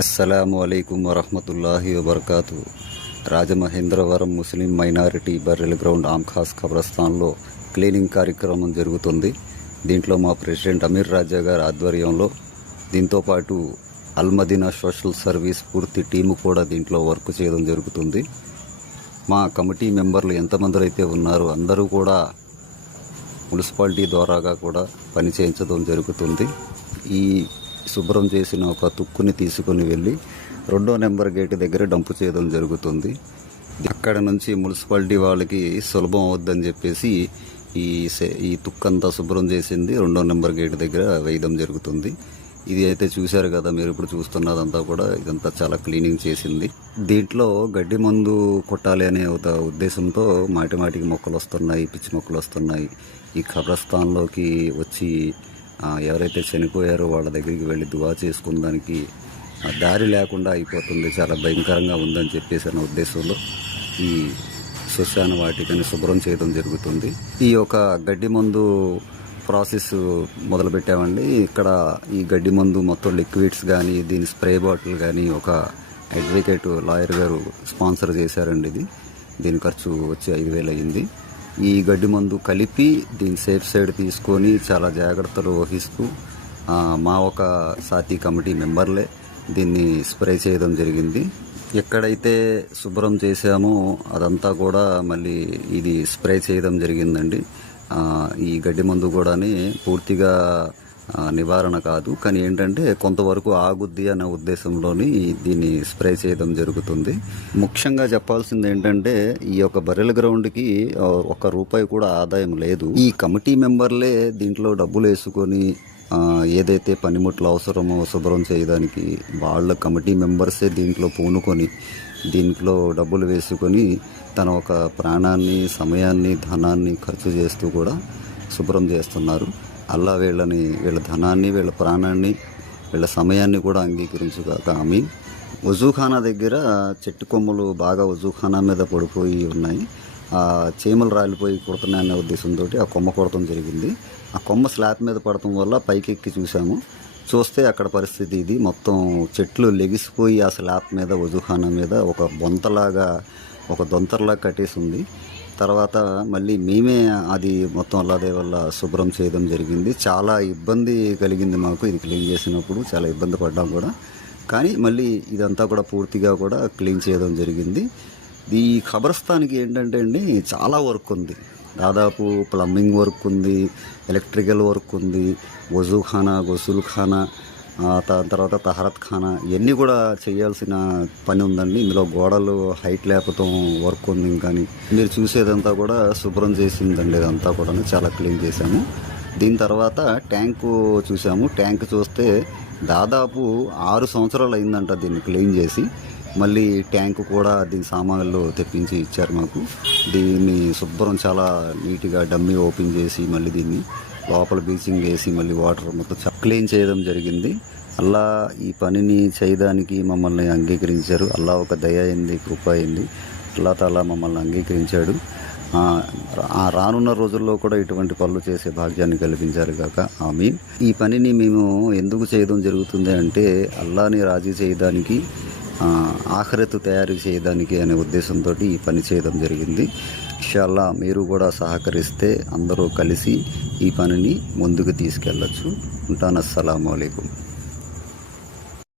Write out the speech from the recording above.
అస్సలాము అలైకుం వరహ్మతుల్లాహి వబర్కాతు. రాజమహేంద్రవరం ముస్లిం మైనారిటీ బర్రెల ground ఆమ్ఖాస్ ఖబరస్థాన్లో cleaning కార్యక్రమం జరుగుతుంది. దీంట్లో మా ప్రెసిడెంట్ అమీర్ రాజా గారి ఆధ్వర్యంలో, దీంతోపాటు అల్మదీనా సోషల్ సర్వీస్ పూర్తి టీము కూడా దీంట్లో వర్క్ చేయడం జరుగుతుంది. మా కమిటీ మెంబర్లు ఎంతమంది అయితే ఉన్నారో అందరూ కూడా మున్సిపాలిటీ ద్వారాగా కూడా పని చేయించడం జరుగుతుంది. ఈ శుభ్రం చేసిన ఒక తుక్కుని తీసుకొని వెళ్ళి 2వ నెంబర్ గేటు దగ్గర డంపు చేయడం జరుగుతుంది. అక్కడ నుంచి మున్సిపాలిటీ వాళ్ళకి సులభం అవుద్దని చెప్పేసి ఈ తుక్కంతా శుభ్రం చేసింది 2వ నెంబర్ గేటు దగ్గర వేయడం జరుగుతుంది. ఇది అయితే చూశారు కదా మీరు, ఇప్పుడు చూస్తున్నదంతా కూడా ఇదంతా చాలా క్లీనింగ్ చేసింది. దీంట్లో గడ్డి మందు కొట్టాలి అనే ఒక ఉద్దేశంతో మాటికి మొక్కలు వస్తున్నాయి, పిచ్చి మొక్కలు వస్తున్నాయి. ఈ ఖబరస్థాన్లోకి వచ్చి ఎవరైతే చనిపోయారో వాళ్ళ దగ్గరికి వెళ్ళి దువా చేసుకున్నానికి దారి లేకుండా అయిపోతుంది, చాలా భయంకరంగా ఉందని చెప్పేసి అన్న ఉద్దేశంలో ఈ శ్మశాన వాటికని శుభ్రం చేయడం జరుగుతుంది. ఈ యొక్క గడ్డి మందు ప్రాసెస్ మొదలుపెట్టామండి. ఇక్కడ ఈ గడ్డి మందు మొత్తం లిక్విడ్స్ కానీ, దీని స్ప్రే బాటిల్ కానీ ఒక అడ్వకేట్ లాయర్ గారు స్పాన్సర్ చేశారండి. దీని ఖర్చు వచ్చి 5,000 అయింది. ఈ గడ్డి మందు కలిపి దీని సేఫ్ సైడ్ తీసుకొని చాలా జాగ్రత్తలు వహిస్తూ మా ఒక సాథీ కమిటీ మెంబర్లే దీన్ని స్ప్రే చేయడం జరిగింది. ఎక్కడైతే శుభ్రం చేశామో అదంతా కూడా మళ్ళీ ఇది స్ప్రే చేయడం జరిగిందండి. ఈ గడ్డి మందు కూడా పూర్తిగా నివారణ కాదు, కానీ ఏంటంటే కొంతవరకు ఆగుద్ది అనే ఉద్దేశంలోని దీన్ని స్ప్రే చేయడం జరుగుతుంది. ముఖ్యంగా చెప్పాల్సింది ఏంటంటే ఈ యొక్క బర్రెల గ్రౌండ్కి ₹1 కూడా ఆదాయం లేదు. ఈ కమిటీ మెంబర్లే దీంట్లో డబ్బులు వేసుకొని ఏదైతే పనిముట్లు అవసరమో శుభ్రం చేయడానికి వాళ్ళ కమిటీ మెంబర్సే దీంట్లో పూనుకొని దీంట్లో డబ్బులు వేసుకొని తన ఒక ప్రాణాన్ని, సమయాన్ని, ధనాన్ని ఖర్చు చేస్తూ కూడా శుభ్రం చేస్తున్నారు. అల్లా వీళ్ళ ధనాన్ని, వీళ్ళ ప్రాణాన్ని, వీళ్ళ సమయాన్ని కూడా అంగీకరించుగాక ఆమీన్. వజూఖానా దగ్గర చెట్టు కొమ్మలు బాగా వజూఖానా మీద పడిపోయి ఉన్నాయి. చీమలు రాలిపోయి కుడుతున్నాయనే ఉద్దేశంతో ఆ కొమ్మ కొడటం జరిగింది. ఆ కొమ్మ స్లాబ్ మీద పడటం వల్ల పైకెక్కి చూస్తే అక్కడ పరిస్థితి ఇది. మొత్తం చెట్లు లెగిసిపోయి ఆ స్లాబ్ మీద, వజూఖానా మీద ఒక దొంతరలా కట్టేసి ఉంది. తర్వాత మళ్ళీ మేమే అది మొత్తం అల్లాదే వల్ల శుభ్రం చేయడం జరిగింది. చాలా ఇబ్బంది కలిగింది మాకు ఇది క్లీన్ చేసినప్పుడు, చాలా ఇబ్బంది పడ్డాం కూడా. కానీ మళ్ళీ ఇదంతా కూడా పూర్తిగా కూడా క్లీన్ చేయడం జరిగింది. ఈ ఖబరస్థాన్కి ఏంటంటే చాలా వర్క్ ఉంది. దాదాపు ప్లంబింగ్ వర్క్ ఉంది, ఎలక్ట్రికల్ వర్క్ ఉంది, వజూఖానా, గొసుల్ఖానా, దాని తర్వాత తహరత్ ఖానా, ఇవన్నీ కూడా చేయాల్సిన పని ఉందండి. ఇందులో గోడలు హైట్ లేపటం వర్క్ ఉంది. కానీ మీరు చూసేదంతా కూడా శుభ్రం చేసిందండి. ఇదంతా కూడా చాలా క్లీన్ చేశాము. దీని తర్వాత ట్యాంకు చూసాము. ట్యాంక్ చూస్తే దాదాపు 6 సంవత్సరాలు అయిందంట దీన్ని క్లీన్ చేసి. మళ్ళీ ట్యాంకు కూడా దీని సామాన్లు తెప్పించి ఇచ్చారు మాకు. దీన్ని శుభ్రం చాలా నీట్గా డమ్మీ ఓపెన్ చేసి మళ్ళీ దీన్ని లోపల బ్లీచింగ్ వేసి మళ్ళీ వాటర్ మొత్తం క్లీన్ చేయడం జరిగింది. అల్లా ఈ పనిని చేయడానికి మమ్మల్ని అంగీకరించారు. అల్లా ఒక దయ అయింది, కృప అయింది. అల్లా తాలా మమ్మల్ని అంగీకరించాడు. రానున్న రోజుల్లో కూడా ఇటువంటి పనులు చేసే భాగ్యాన్ని కల్పించారు కాక ఆమీన్. ఈ పనిని మేము ఎందుకు చేయడం జరుగుతుంది అంటే అల్లాని రాజీ చేయడానికి, ఆఖరతు తయారు చేయడానికి అనే ఉద్దేశంతో ఈ పని చేయడం జరిగింది. ఇన్షాల్లా మీరు కూడా సహకరిస్తే అందరూ కలిసి ఈ పనిని ముందుకు తీసుకెళ్ళచ్చు. ఉంటాను. అస్సలాము అలైకుం.